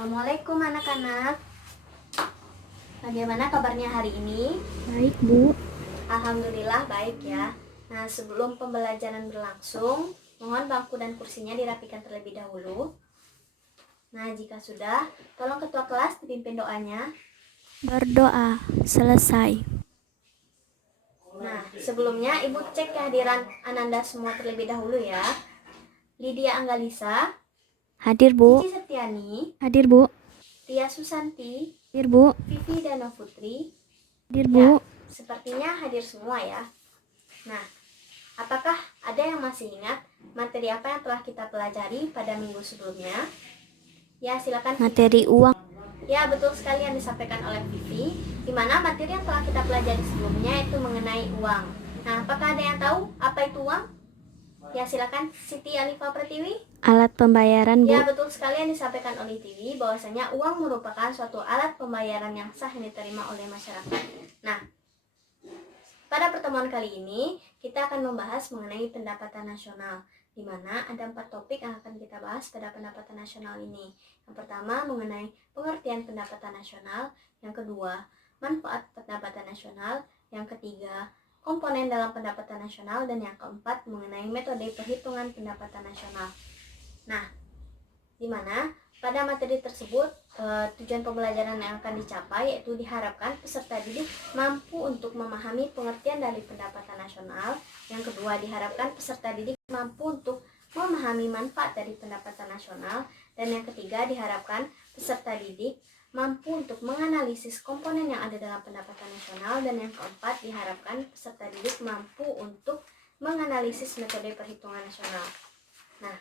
Assalamualaikum anak-anak. Bagaimana kabarnya hari ini? Baik, Bu. Alhamdulillah baik ya. Nah, sebelum pembelajaran berlangsung, mohon bangku dan kursinya dirapikan terlebih dahulu. Nah, jika sudah, tolong ketua kelas dipimpin doanya. Berdoa. Selesai. Nah, sebelumnya Ibu cek kehadiran Ananda semua terlebih dahulu ya. Lydia Anggalisa, Hadir, Bu. Cici Setiani, Hadir, Bu. Tia Susanti, Hadir, Bu. Vivi Dano Putri. Hadir, Ya, Bu. sepertinya hadir semua ya. Nah, apakah ada yang masih ingat materi apa yang telah kita pelajari pada minggu sebelumnya? Ya, silakan Materi Vivi. uang. Ya, betul sekali yang disampaikan oleh Vivi, di mana materi yang telah kita pelajari sebelumnya itu mengenai uang. Nah, apakah ada yang tahu apa itu uang? Ya, silakan Siti Alifa Pratiwi. Alat pembayaran, Bu. Ya, betul sekali yang disampaikan oleh Tiwi bahwasanya uang merupakan suatu alat pembayaran yang sah yang diterima oleh masyarakat. Nah, pada pertemuan kali ini kita akan membahas mengenai pendapatan nasional, di mana ada 4 topik yang akan kita bahas pada pendapatan nasional ini. Yang pertama mengenai pengertian pendapatan nasional, yang kedua manfaat pendapatan nasional, yang ketiga komponen dalam pendapatan nasional, dan yang keempat mengenai metode perhitungan pendapatan nasional. Nah, di mana pada materi tersebut tujuan pembelajaran yang akan dicapai yaitu diharapkan peserta didik mampu untuk memahami pengertian dari pendapatan nasional. Yang kedua, diharapkan peserta didik mampu untuk memahami manfaat dari pendapatan nasional. Dan yang ketiga, diharapkan peserta didik mampu untuk menganalisis komponen yang ada dalam pendapatan nasional. Dan yang keempat, diharapkan peserta didik mampu untuk menganalisis metode perhitungan nasional. Nah,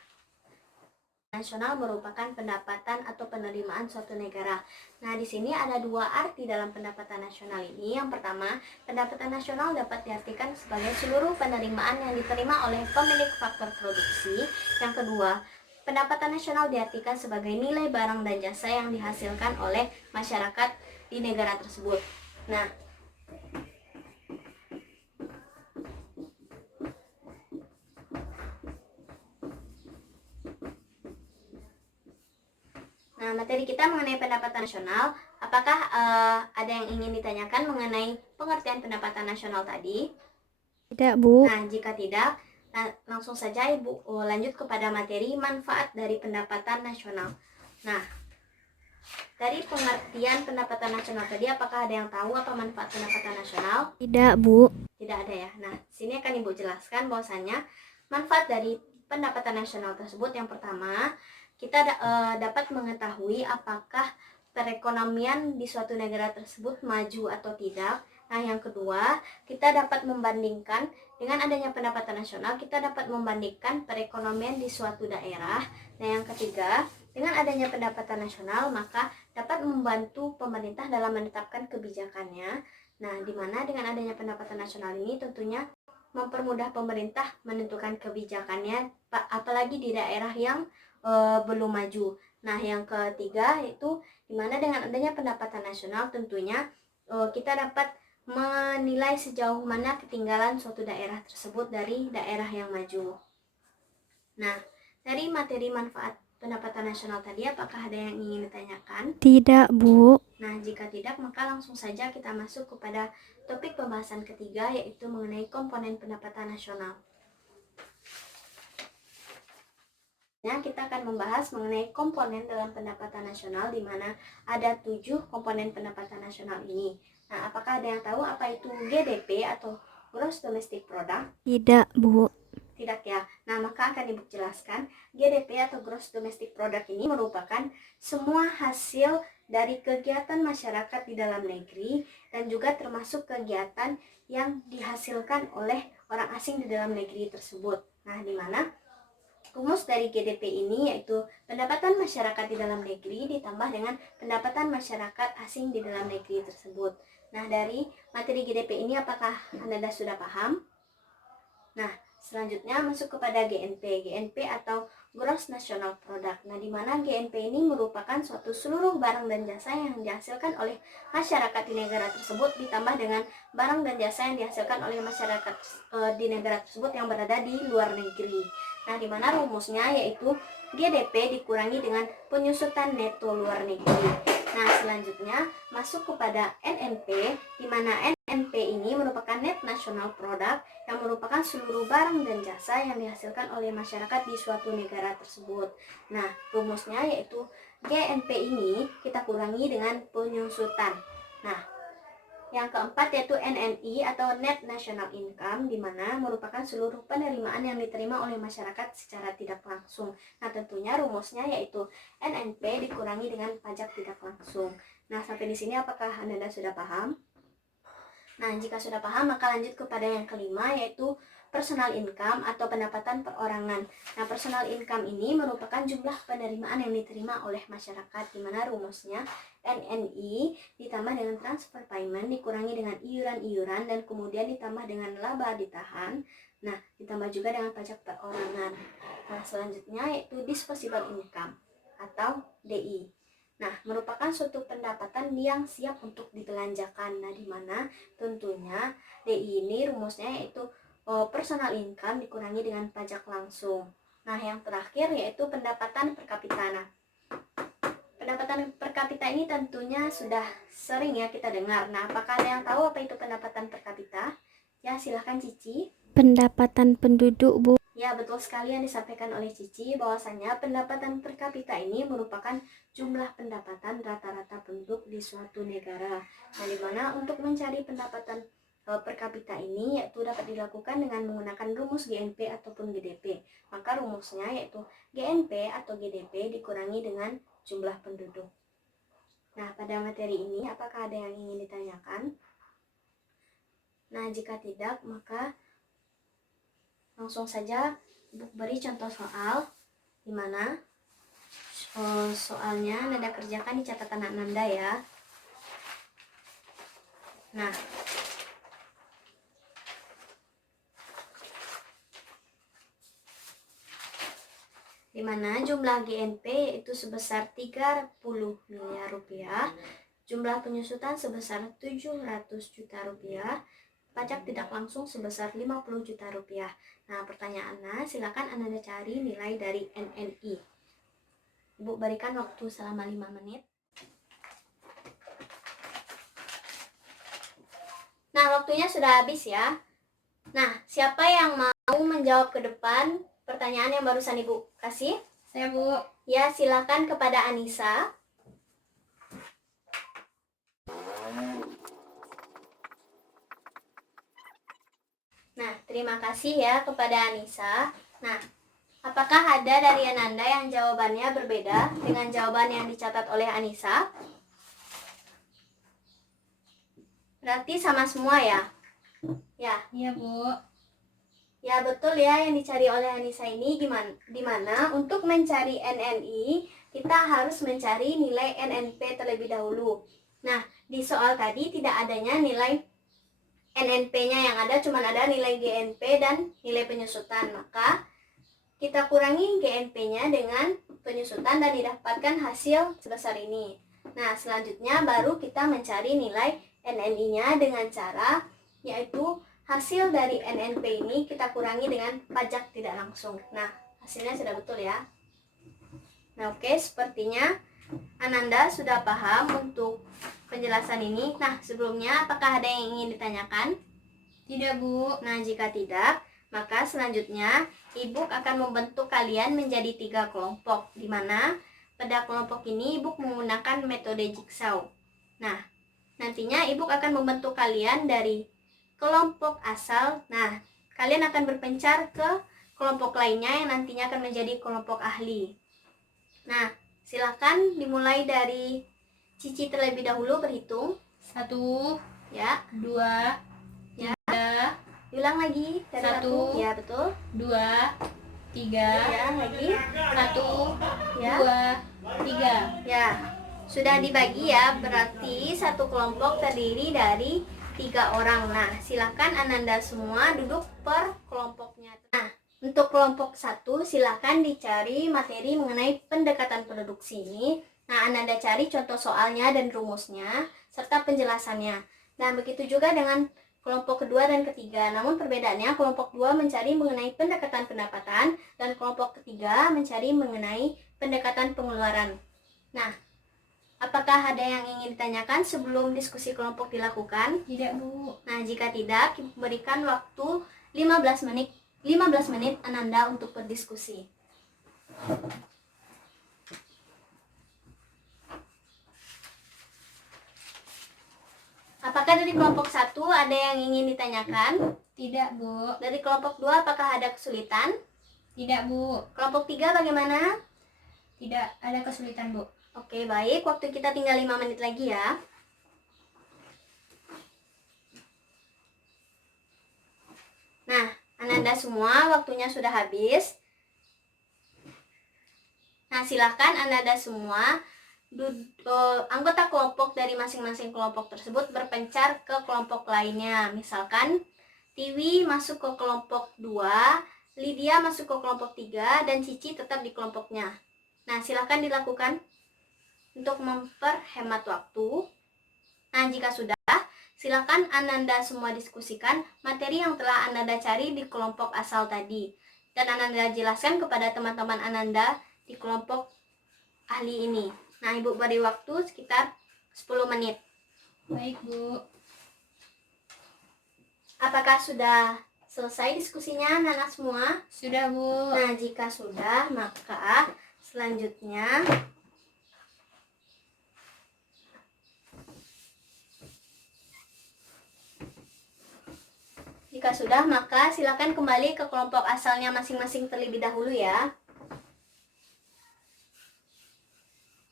nasional merupakan pendapatan atau penerimaan suatu negara. Nah, di sini ada dua arti dalam pendapatan nasional ini. Yang pertama, pendapatan nasional dapat diartikan sebagai seluruh penerimaan yang diterima oleh pemilik faktor produksi. Yang kedua, pendapatan nasional diartikan sebagai nilai barang dan jasa yang dihasilkan oleh masyarakat di negara tersebut. Nah, materi kita mengenai pendapatan nasional. Apakah ada yang ingin ditanyakan mengenai pengertian pendapatan nasional tadi? Tidak, Bu. Nah, jika tidak, langsung saja Ibu lanjut kepada materi manfaat dari pendapatan nasional. Nah, dari pengertian pendapatan nasional tadi, apakah ada yang tahu apa manfaat pendapatan nasional? Tidak, Bu. Tidak ada ya. Nah, sini akan Ibu jelaskan bahwasanya manfaat dari pendapatan nasional tersebut, yang pertama, kita dapat mengetahui apakah perekonomian di suatu negara tersebut maju atau tidak. Nah, yang kedua, kita dapat membandingkan dengan adanya pendapatan nasional, kita dapat membandingkan perekonomian di suatu daerah. Nah, yang ketiga, dengan adanya pendapatan nasional, maka dapat membantu pemerintah dalam menetapkan kebijakannya. Nah, di mana dengan adanya pendapatan nasional ini tentunya mempermudah pemerintah menentukan kebijakannya, apalagi di daerah yang belum maju. Nah, yang ketiga yaitu dimana dengan adanya pendapatan nasional tentunya kita dapat menilai sejauh mana ketinggalan suatu daerah tersebut dari daerah yang maju. Nah, dari materi manfaat pendapatan nasional tadi, apakah ada yang ingin ditanyakan? Tidak, Bu. Nah, jika tidak, maka langsung saja kita masuk kepada topik pembahasan ketiga, yaitu mengenai komponen pendapatan nasional. Nah, kita akan membahas mengenai komponen dalam pendapatan nasional, di mana ada 7 komponen pendapatan nasional ini. Nah, apakah ada yang tahu apa itu GDP atau Gross Domestic Product? Tidak, Bu. Tidak ya. Nah, maka akan Ibu jelaskan. GDP atau Gross Domestic Product ini merupakan semua hasil dari kegiatan masyarakat di dalam negeri dan juga termasuk kegiatan yang dihasilkan oleh orang asing di dalam negeri tersebut. Nah, di mana rumus dari GDP ini yaitu pendapatan masyarakat di dalam negeri ditambah dengan pendapatan masyarakat asing di dalam negeri tersebut. Nah, dari materi GDP ini apakah Anda sudah paham? Nah, selanjutnya masuk kepada GNP. GNP atau Gross National Product. Nah, di mana GNP ini merupakan suatu seluruh barang dan jasa yang dihasilkan oleh masyarakat di negara tersebut ditambah dengan barang dan jasa yang dihasilkan oleh masyarakat di negara tersebut yang berada di luar negeri. Nah, di mana rumusnya yaitu GDP dikurangi dengan penyusutan neto luar negeri. Nah, selanjutnya masuk kepada NNP, di mana NNP ini merupakan Net National Product yang merupakan seluruh barang dan jasa yang dihasilkan oleh masyarakat di suatu negara tersebut. Nah, rumusnya yaitu GNP ini kita kurangi dengan penyusutan. Nah, yang keempat yaitu NNI atau Net National Income, di mana merupakan seluruh penerimaan yang diterima oleh masyarakat secara tidak langsung. Nah, tentunya rumusnya yaitu NNP dikurangi dengan pajak tidak langsung. Nah, sampai di sini apakah Anda sudah paham? Nah, jika sudah paham, maka lanjut kepada yang kelima, yaitu personal income atau pendapatan perorangan. Nah, personal income ini merupakan jumlah penerimaan yang diterima oleh masyarakat, di mana rumusnya NNI ditambah dengan transfer payment dikurangi dengan iuran-iuran dan kemudian ditambah dengan laba ditahan. Nah, ditambah juga dengan pajak perorangan. Nah, selanjutnya yaitu disposable income atau DI. Nah, merupakan suatu pendapatan yang siap untuk dibelanjakan. Nah, di mana tentunya DI ini rumusnya yaitu personal income dikurangi dengan pajak langsung. Nah, yang terakhir yaitu pendapatan per kapita. Nah, pendapatan per kapita ini tentunya sudah sering ya kita dengar. Nah, apakah ada yang tahu apa itu pendapatan per kapita? Ya, silahkan Cici. Pendapatan penduduk, Bu. Ya, betul sekali yang disampaikan oleh Cici, bahwasanya pendapatan per kapita ini merupakan jumlah pendapatan rata-rata penduduk di suatu negara. Nah, di mana untuk mencari pendapatan per kapita ini yaitu dapat dilakukan dengan menggunakan rumus GNP ataupun GDP. Maka rumusnya yaitu GNP atau GDP dikurangi dengan jumlah penduduk. Nah, pada materi ini apakah ada yang ingin ditanyakan? Nah, jika tidak, maka langsung saja Ibu beri contoh soal di mana soalnya Nanda kerjakan di catatan Nanda ya. Nah, di mana jumlah GNP itu sebesar 30 miliar rupiah, jumlah penyusutan sebesar 700 juta rupiah, pajak tidak langsung sebesar 50 juta rupiah. Nah, pertanyaannya silakan Anda cari nilai dari NNI. Ibu berikan waktu selama 5 menit. Nah, waktunya sudah habis ya. Nah, siapa yang mau menjawab ke depan pertanyaan yang barusan Ibu kasih? Saya, Bu. Ya, silakan kepada Anissa. Nah, terima kasih ya kepada Anissa. Nah, apakah ada dari Ananda yang jawabannya berbeda dengan jawaban yang dicatat oleh Anissa? Berarti sama semua ya? Ya. Iya, Bu. Ya, betul ya, yang dicari oleh Anissa ini dimana untuk mencari NNI kita harus mencari nilai NNP terlebih dahulu. Nah, di soal tadi tidak adanya nilai NNP-nya, yang ada cuma ada nilai GNP dan nilai penyusutan. Maka kita kurangi GNP-nya dengan penyusutan dan didapatkan hasil sebesar ini. Nah, selanjutnya baru kita mencari nilai NNI-nya dengan cara yaitu hasil dari NNP ini kita kurangi dengan pajak tidak langsung. Nah, hasilnya sudah betul ya. Nah, oke, sepertinya Ananda sudah paham untuk penjelasan ini. Nah, sebelumnya apakah ada yang ingin ditanyakan? Tidak, Bu. Nah, jika tidak, maka selanjutnya Ibu akan membentuk kalian menjadi 3 kelompok, di mana pada kelompok ini Ibu menggunakan metode jigsaw. Nah, nantinya Ibu akan membentuk kalian dari kelompok asal. Nah, kalian akan berpencar ke kelompok lainnya yang nantinya akan menjadi kelompok ahli. Nah, silakan dimulai dari Cici terlebih dahulu berhitung. 1, Ya, 2, Ya. 3, ulang lagi dari 1. 1. Ya, betul. 2, 3, Ya, lagi. 1, Ya. 2, 3. Ya, sudah dibagi ya, berarti satu kelompok terdiri dari 3 orang. Nah, silakan Ananda semua duduk per kelompoknya. Nah, untuk kelompok 1 silakan dicari materi mengenai pendekatan produksi ini. Nah, Ananda cari contoh soalnya dan rumusnya serta penjelasannya. Nah, begitu juga dengan kelompok kedua dan ketiga. Namun perbedaannya, kelompok 2 mencari mengenai pendekatan pendapatan dan kelompok ketiga mencari mengenai pendekatan pengeluaran. Nah, apakah ada yang ingin ditanyakan sebelum diskusi kelompok dilakukan? Tidak, Bu. Nah, jika tidak, berikan waktu 15 menit Ananda untuk berdiskusi. Apakah dari kelompok 1 ada yang ingin ditanyakan? Tidak, Bu. Dari kelompok 2 apakah ada kesulitan? Tidak, Bu. Kelompok 3 bagaimana? Tidak ada kesulitan, Bu. Oke, baik. Waktu kita tinggal 5 menit lagi ya. Nah, Ananda semua waktunya sudah habis. Nah, silakan Ananda semua anggota kelompok dari masing-masing kelompok tersebut berpencar ke kelompok lainnya. Misalkan Tiwi masuk ke kelompok 2, Lydia masuk ke kelompok 3, dan Cici tetap di kelompoknya. Nah, silakan dilakukan untuk memperhemat waktu. Nah, jika sudah, silakan Ananda semua diskusikan materi yang telah Ananda cari di kelompok asal tadi. Dan Ananda jelaskan kepada teman-teman Ananda di kelompok ahli ini. Nah, Ibu beri waktu sekitar 10 menit. Baik, Bu. Apakah sudah selesai diskusinya, anak-anak semua? Sudah, Bu. Nah, jika sudah, maka selanjutnya silakan kembali ke kelompok asalnya masing-masing terlebih dahulu ya.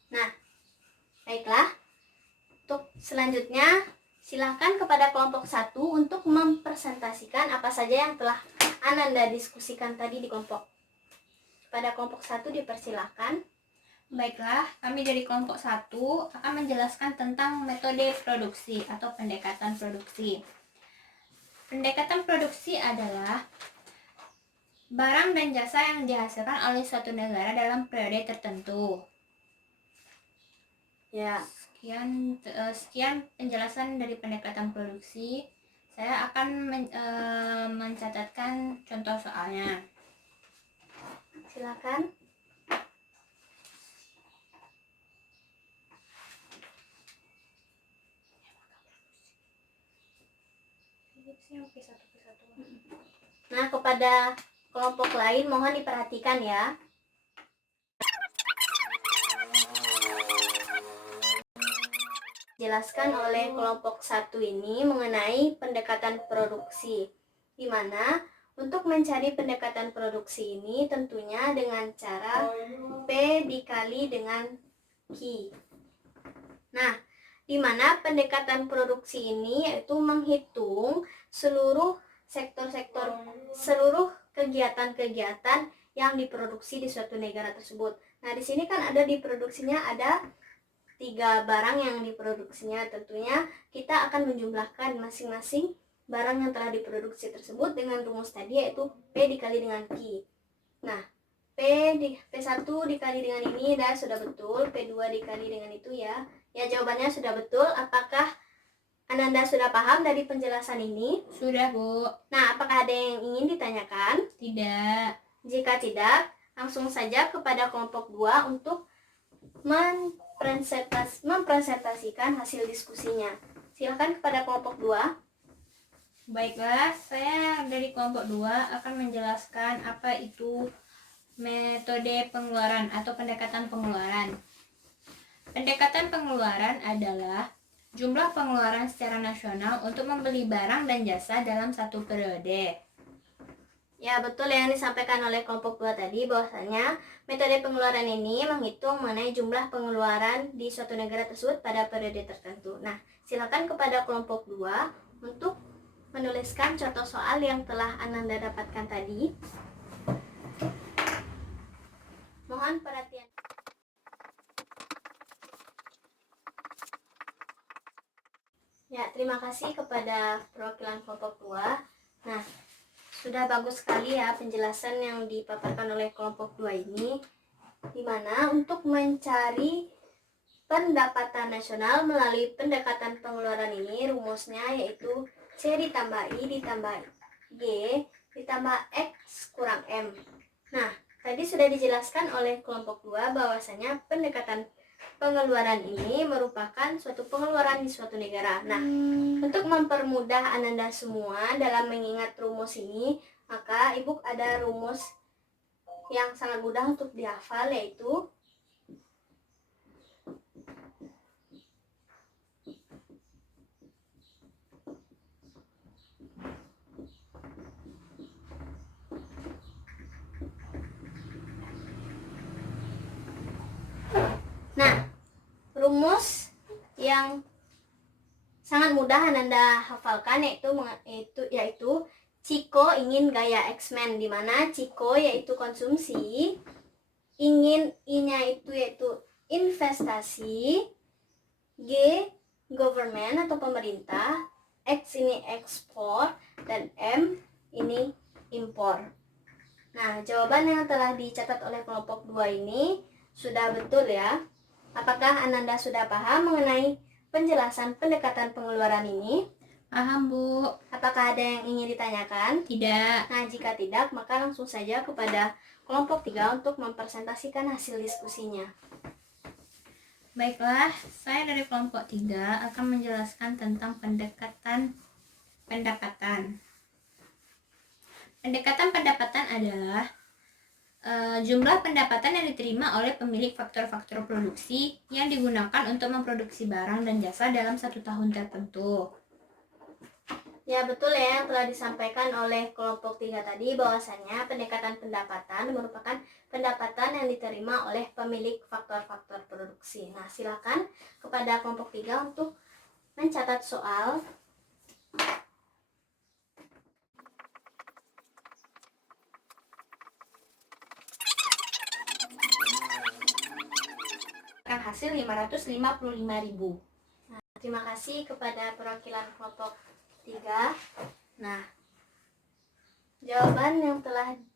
Nah, baiklah. Untuk selanjutnya, silakan kepada kelompok 1 untuk mempresentasikan apa saja yang telah Ananda diskusikan tadi di kelompok. Pada kelompok 1 dipersilakan. Baiklah, kami dari kelompok 1 akan menjelaskan tentang metode produksi atau pendekatan produksi. Pendekatan produksi adalah barang dan jasa yang dihasilkan oleh suatu negara dalam periode tertentu. Ya, Sekian penjelasan dari pendekatan produksi. Saya akan mencatatkan contoh soalnya. silakan. Nah, kepada kelompok lain mohon diperhatikan ya. Jelaskan oleh kelompok 1 ini mengenai pendekatan produksi, di mana untuk mencari pendekatan produksi ini tentunya dengan cara P dikali dengan Q. Nah, di mana pendekatan produksi ini yaitu menghitung seluruh sektor-sektor, seluruh kegiatan-kegiatan yang diproduksi di suatu negara tersebut. Nah, di sini kan ada diproduksinya ada 3 barang yang diproduksinya. Tentunya kita akan menjumlahkan masing-masing barang yang telah diproduksi tersebut dengan rumus tadi yaitu P dikali dengan Q. Nah, P1 dikali dengan ini sudah betul, P2 dikali dengan itu ya. Ya, jawabannya sudah betul. Apakah Ananda sudah paham dari penjelasan ini? Sudah, Bu. Nah, apakah ada yang ingin ditanyakan? Tidak. Jika tidak, langsung saja kepada kelompok 2 untuk mempresentasikan hasil diskusinya. Silakan kepada kelompok 2. Baiklah, saya dari kelompok 2 akan menjelaskan apa itu metode pengeluaran atau pendekatan pengeluaran. Pendekatan pengeluaran adalah jumlah pengeluaran secara nasional untuk membeli barang dan jasa dalam satu periode. Ya, betul yang disampaikan oleh kelompok 2 tadi, bahwasanya metode pengeluaran ini menghitung mengenai jumlah pengeluaran di suatu negara tersebut pada periode tertentu. Nah, silakan kepada kelompok 2 untuk menuliskan contoh soal yang telah Ananda dapatkan tadi. Mohon perhatian. Ya, terima kasih kepada perwakilan kelompok 2. Nah, sudah bagus sekali ya penjelasan yang dipaparkan oleh kelompok 2 ini, di mana untuk mencari pendapatan nasional melalui pendekatan pengeluaran ini rumusnya yaitu C ditambah I ditambah G ditambah X kurang M. Nah, tadi sudah dijelaskan oleh kelompok 2 bahwasanya pendekatan pengeluaran ini merupakan suatu pengeluaran di suatu negara. Nah, untuk mempermudah Ananda semua dalam mengingat rumus ini, maka Ibu ada rumus yang sangat mudah untuk dihafal, yaitu rumus yang sangat mudah Ananda hafalkan yaitu Ciko ingin gaya X-Men, di mana Ciko yaitu konsumsi, ingin I-nya yaitu investasi, G government atau pemerintah, X ini ekspor, dan M ini impor. Nah, jawaban yang telah dicatat oleh kelompok 2 ini sudah betul ya. Apakah Ananda sudah paham mengenai penjelasan pendekatan pengeluaran ini? Paham, Bu. Apakah ada yang ingin ditanyakan? Tidak. Nah, jika tidak, maka langsung saja kepada kelompok 3 untuk mempresentasikan hasil diskusinya. Baiklah, saya dari kelompok 3 akan menjelaskan tentang pendekatan pendapatan. Pendekatan pendapatan adalah jumlah pendapatan yang diterima oleh pemilik faktor-faktor produksi yang digunakan untuk memproduksi barang dan jasa dalam satu tahun tertentu. Ya, betul ya yang telah disampaikan oleh kelompok 3 tadi, bahwasanya pendekatan pendapatan merupakan pendapatan yang diterima oleh pemilik faktor-faktor produksi. Nah, silakan kepada kelompok 3 untuk mencatat soal. Hasil 555.000. Nah, terima kasih kepada perwakilan kelompok 3. Nah,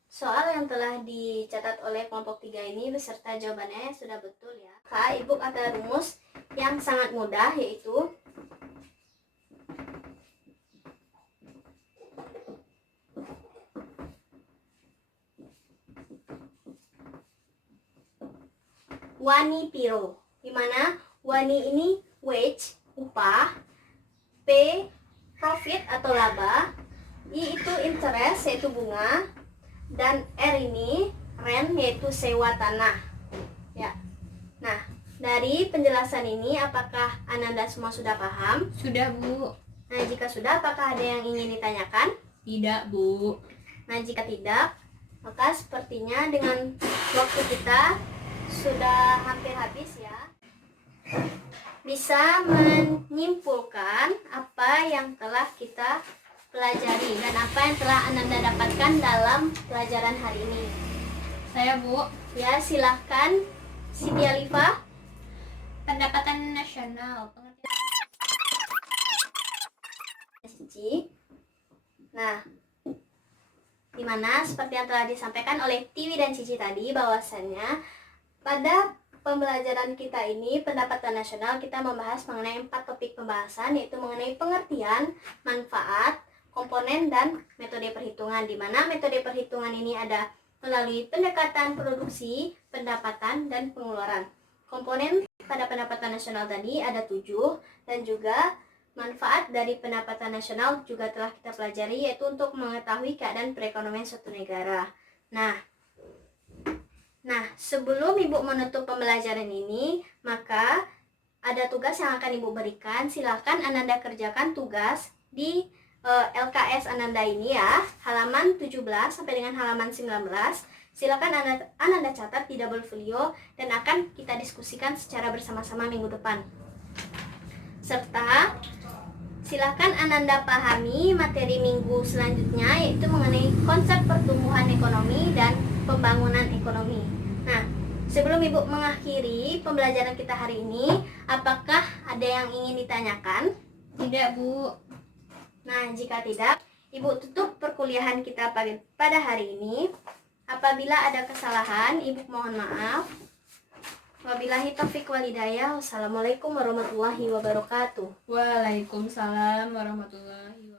soal yang telah dicatat oleh kelompok 3 ini beserta jawabannya sudah betul ya. Ibu ada rumus yang sangat mudah, yaitu Wani Piro, di mana Wani ini wage, upah, P profit atau laba, I itu interest yaitu bunga, dan R ini rent yaitu sewa tanah. Ya. Nah, dari penjelasan ini apakah Ananda semua sudah paham? Sudah, Bu. Nah, jika sudah, apakah ada yang ingin ditanyakan? Tidak, Bu. Nah, jika tidak, maka sepertinya dengan waktu kita sudah hampir habis ya. Bisa menyimpulkan apa yang telah kita pelajari dan apa yang telah Ananda dapatkan dalam pelajaran hari ini. Saya, Bu. Ya, silahkan Siti Alifah. Pendapatan nasional. Cici. Nah, dimana seperti yang telah disampaikan oleh Tiwi dan Cici tadi, bahwasannya pada pembelajaran kita ini, pendapatan nasional, kita membahas mengenai 4 topik pembahasan, yaitu mengenai pengertian, manfaat, komponen, dan metode perhitungan, di mana metode perhitungan ini ada melalui pendekatan produksi, pendapatan, dan pengeluaran. Komponen pada pendapatan nasional tadi ada 7, dan juga manfaat dari pendapatan nasional juga telah kita pelajari, yaitu untuk mengetahui keadaan perekonomian suatu negara. Nah, sebelum Ibu menutup pembelajaran ini, maka ada tugas yang akan Ibu berikan. Silakan Ananda kerjakan tugas di LKS Ananda ini ya, halaman 17 sampai dengan halaman 19. Silakan Ananda catat di double folio dan akan kita diskusikan secara bersama-sama minggu depan. Serta silakan Ananda pahami materi minggu selanjutnya, yaitu mengenai konsep pertumbuhan ekonomi dan pembangunan ekonomi. Nah, sebelum Ibu mengakhiri pembelajaran kita hari ini, apakah ada yang ingin ditanyakan? Tidak, Bu. Nah, jika tidak, Ibu tutup perkuliahan kita pada hari ini. Apabila ada kesalahan, Ibu mohon maaf. Wabillahi taufiq wal hidayah. Wassalamualaikum warahmatullahi wabarakatuh. Waalaikumsalam warahmatullahi wabarakatuh.